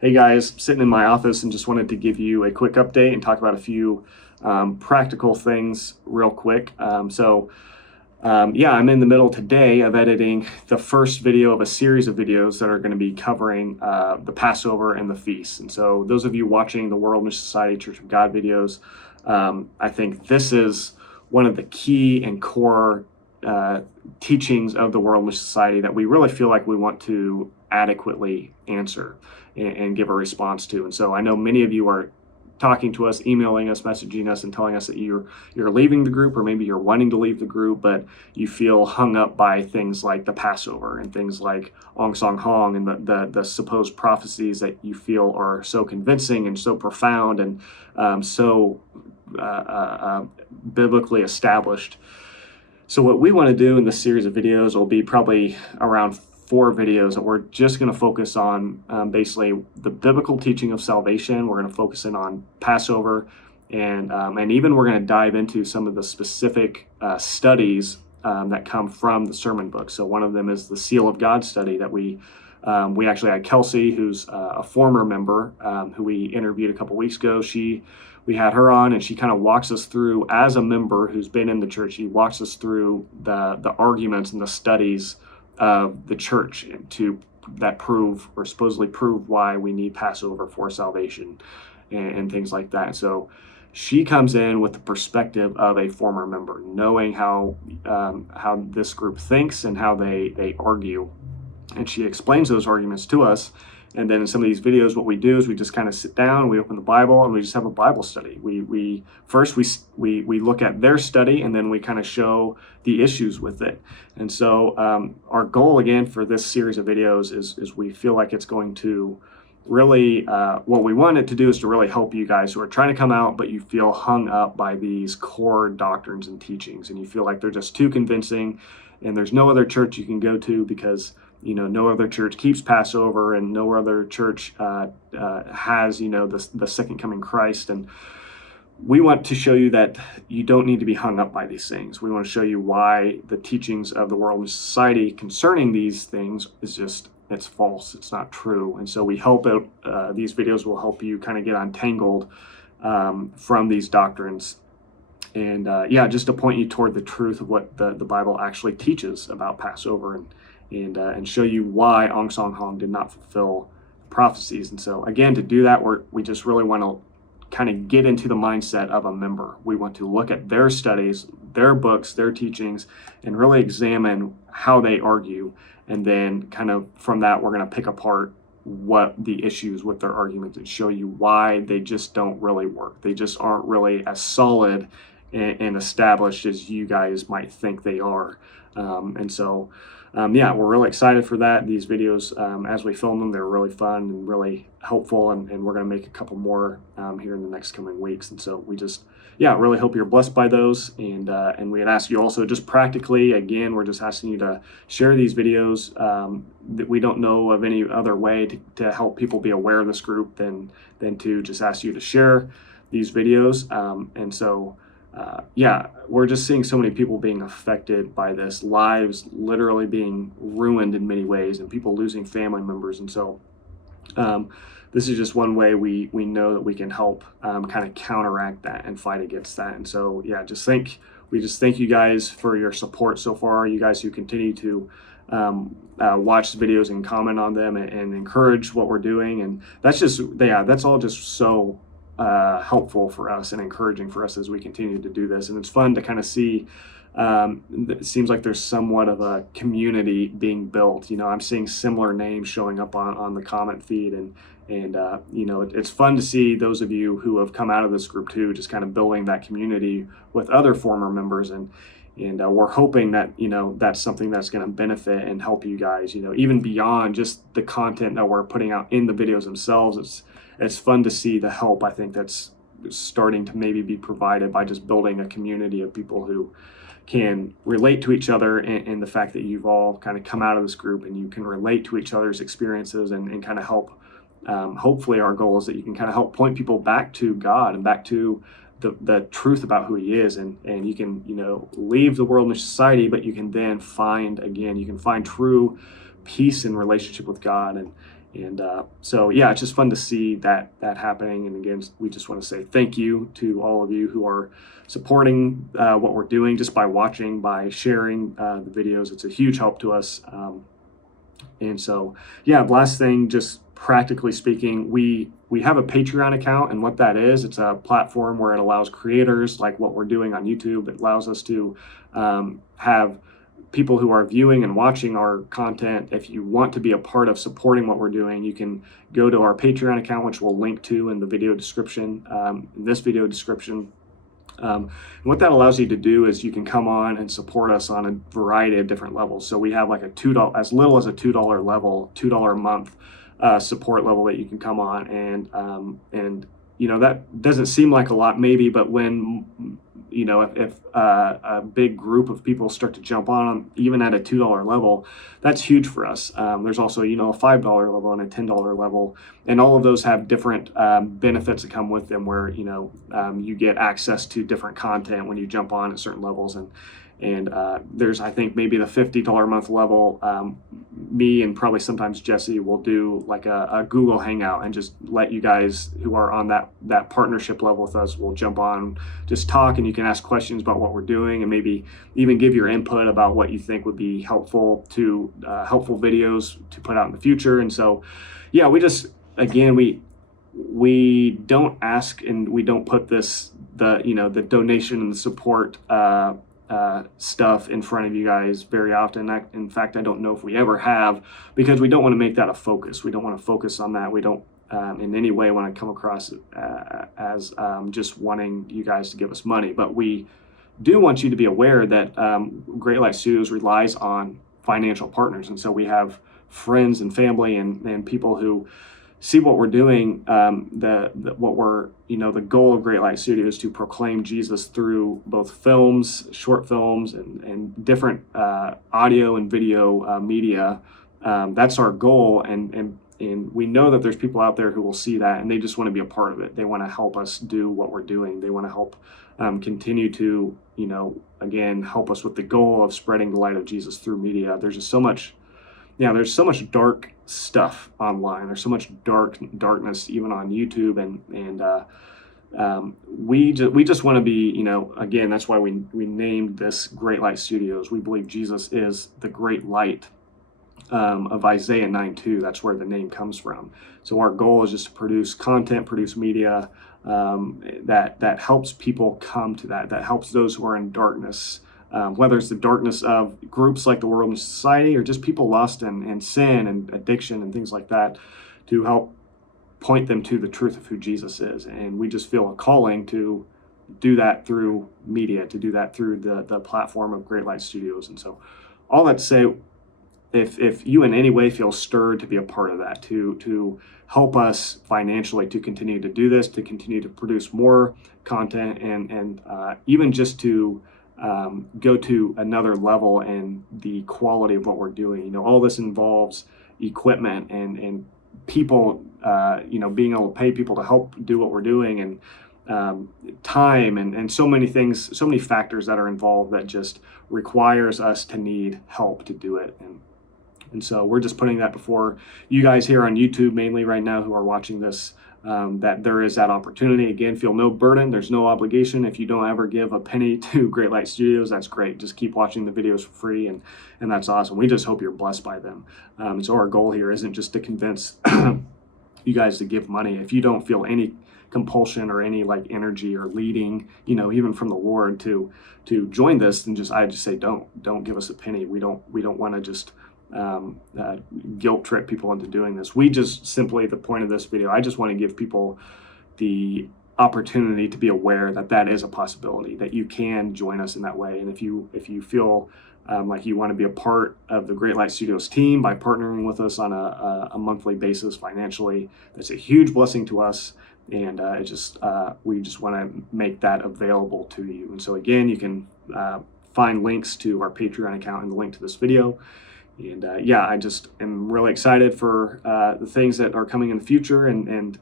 Hey guys, sitting in my office and just wanted to give you a quick update and talk about a few practical things real quick. I'm in the middle today of editing the first video of a series of videos that are going to be covering the Passover and the feast. And so those of you watching the World Mission Society Church of God videos, I think this is one of the key and core teachings of the World Mission Society that we really feel like we want to adequately answer and give a response to. And so I know many of you are talking to us, emailing us, messaging us, and telling us that you're leaving the group, or maybe you're wanting to leave the group, but you feel hung up by things like the Passover and things like Ong Song Hong and the supposed prophecies that you feel are so convincing and so profound and biblically established. So what we want to do in this series of videos will be probably around 4 videos that we're just going to focus on basically the biblical teaching of salvation. We're going to focus in on Passover, and even we're going to dive into some of the specific studies that come from the sermon book. So one of them is the Seal of God study that we actually had Kelsey, who's a former member, who we interviewed a couple weeks ago. We had her on, and she kind of walks us through, as a member who's been in the church, she walks us through the arguments and the studies of the church that prove or supposedly prove why we need Passover for salvation and things like that. So she comes in with the perspective of a former member, knowing how this group thinks and how they argue, and she explains those arguments to us. And then in some of these videos, what we do is we just kind of sit down, we open the Bible, and we just have a Bible study. We first look at their study, and then we kind of show the issues with it. And so our goal, again, for this series of videos is we feel like it's going to really, what we want it to do is to really help you guys who are trying to come out, but you feel hung up by these core doctrines and teachings, and you feel like they're just too convincing, and there's no other church you can go to because no other church keeps Passover, and no other church has, the second coming Christ. And we want to show you that you don't need to be hung up by these things. We want to show you why the teachings of the World Mission Society concerning these things it's false. It's not true. And so we hope these videos will help you kind of get untangled from these doctrines. And just to point you toward the truth of what the Bible actually teaches about Passover and show you why Ong Song Hong did not fulfill prophecies. And so again, to do that, we just really want to kind of get into the mindset of a member. We want to look at their studies, their books, their teachings, and really examine how they argue. And then kind of from that, we're going to pick apart what the issues with their arguments and show you why they just don't really work. They just aren't really as solid and established as you guys might think they are. We're really excited for that. These videos, as we film them, they're really fun and really helpful, and we're going to make a couple more here in the next coming weeks. And so we just, really hope you're blessed by those. And we had asked you also just practically, again, we're just asking you to share these videos. That we don't know of any other way to help people be aware of this group than to just ask you to share these videos. We're just seeing so many people being affected by this, lives literally being ruined in many ways, and people losing family members. And so this is just one way we know that we can help kind of counteract that and fight against that. And so, we just thank you guys for your support so far, you guys who continue to watch the videos and comment on them and encourage what we're doing. And that's all just so helpful for us and encouraging for us as we continue to do this. And it's fun to kind of see, it seems like there's somewhat of a community being built. I'm seeing similar names showing up on the comment feed, and it's fun to see those of you who have come out of this group too, just kind of building that community with other former members. And we're hoping that, that's something that's going to benefit and help you guys, even beyond just the content that we're putting out in the videos themselves. It's fun to see the help, I think, that's starting to maybe be provided by just building a community of people who can relate to each other, and the fact that you've all kind of come out of this group and you can relate to each other's experiences and kind of help. Hopefully our goal is that you can kind of help point people back to God and back to the truth about who he is, and you can leave the World Mission Society, but you can then find true peace and relationship with God, And so, yeah, it's just fun to see that happening. And again, we just want to say thank you to all of you who are supporting what we're doing just by watching, by sharing the videos. It's a huge help to us. And so, yeah, last thing, just practically speaking, we have a Patreon account, and what that is, it's a platform where it allows creators like what we're doing on YouTube. It allows us to have people who are viewing and watching our content. If you want to be a part of supporting what we're doing, you can go to our Patreon account, which we'll link to in the video description, in this video description. And what that allows you to do is you can come on and support us on a variety of different levels. So we have like a $2, as little as a $2 level, $2 a month support level that you can come on, and that doesn't seem like a lot maybe, but when if a big group of people start to jump on even at a $2 level, that's huge for us. There's also a $5 level and a $10 level, and all of those have different benefits that come with them, where you get access to different content when you jump on at certain levels. And there's, I think, maybe the $50 a month level. Me and probably sometimes Jesse will do like a Google Hangout and just let you guys who are on that partnership level with us, will jump on, just talk, and you can ask questions about what we're doing, and maybe even give your input about what you think would be helpful videos to put out in the future. And so, yeah, we just, again, we don't ask, and we don't put the donation and the support stuff in front of you guys very often. In fact, I don't know if we ever have, because we don't want to make that a focus. We don't want to focus on that. We don't in any way want to come across as just wanting you guys to give us money. But we do want you to be aware that Great Light Studios relies on financial partners. And so we have friends and family and people who see what we're doing. The goal of Great Light Studios is to proclaim Jesus through both films, short films, and different audio and video media. That's our goal, and we know that there's people out there who will see that, and they just want to be a part of it. They want to help us do what we're doing. They want to help continue to, again, help us with the goal of spreading the light of Jesus through media. There's just so much. Yeah, there's so much dark stuff online. There's so much darkness even on YouTube, and we just want to be, again, that's why we named this Great Light Studios. We believe Jesus is the great light of Isaiah 9:2. That's where the name comes from. So our goal is just to produce content, produce media that helps people come to that helps those who are in darkness. Whether it's the darkness of groups like the World and Society, or just people lost in sin and addiction and things like that, to help point them to the truth of who Jesus is. And we just feel a calling to do that through media, to do that through the platform of Great Light Studios. And so all that to say, if you in any way feel stirred to be a part of that, to help us financially to continue to do this, to continue to produce more content, and even just to go to another level in the quality of what we're doing. All this involves equipment and people, being able to pay people to help do what we're doing, and time, and so many things, so many factors that are involved that just requires us to need help to do it. And so we're just putting that before you guys here on YouTube, mainly right now, who are watching this, that there is that opportunity. Again, feel no burden. There's no obligation. If you don't ever give a penny to Great Light Studios, that's great. Just keep watching the videos for free, and that's awesome. We just hope you're blessed by them. So our goal here isn't just to convince you guys to give money. If you don't feel any compulsion or any energy or leading, even from the Lord to join this, then I just say don't give us a penny. We don't want to just guilt trip people into doing this. We just simply, the point of this video, I just want to give people the opportunity to be aware that is a possibility, that you can join us in that way. And if you feel like you want to be a part of the Great Light Studios team by partnering with us on a monthly basis financially, that's a huge blessing to us. And we just want to make that available to you. And so again, you can find links to our Patreon account in the link to this video. And I just am really excited for the things that are coming in the future, and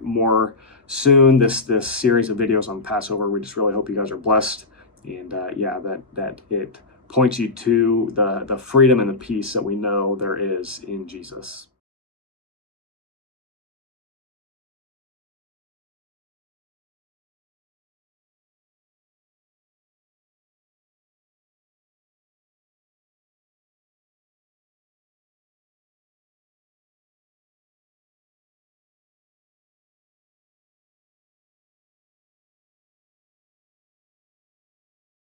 more soon, this series of videos on Passover. We just really hope you guys are blessed, and that it points you to the freedom and the peace that we know there is in Jesus.